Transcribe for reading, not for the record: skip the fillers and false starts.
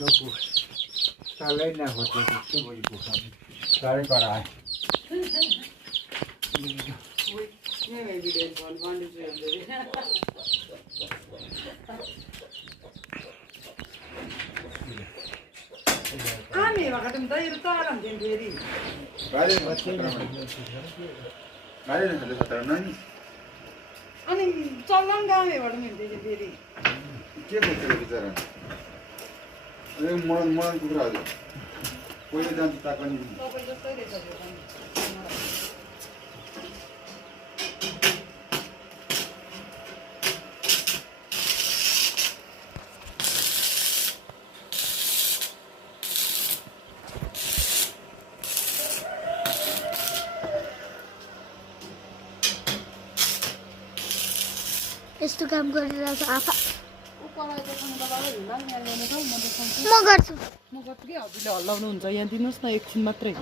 सालै नखोज्छ त्यस्तो भोलि पुग्छ साह्रै कडा आयो अनि चल्लन गाउँबाट मिल्दैछ फेरि के गर्छ बिचरा मरण मरण कुखुराहरू पहिले जान्छ ताकनी तपाईँ जस्तै रहेछ यस्तो काम गरिरहेको आफा म म गर्छु गर्छु कि हजुरले हल्लाउनु हुन्छ यहाँ दिनुहोस् न एकछिन मात्रै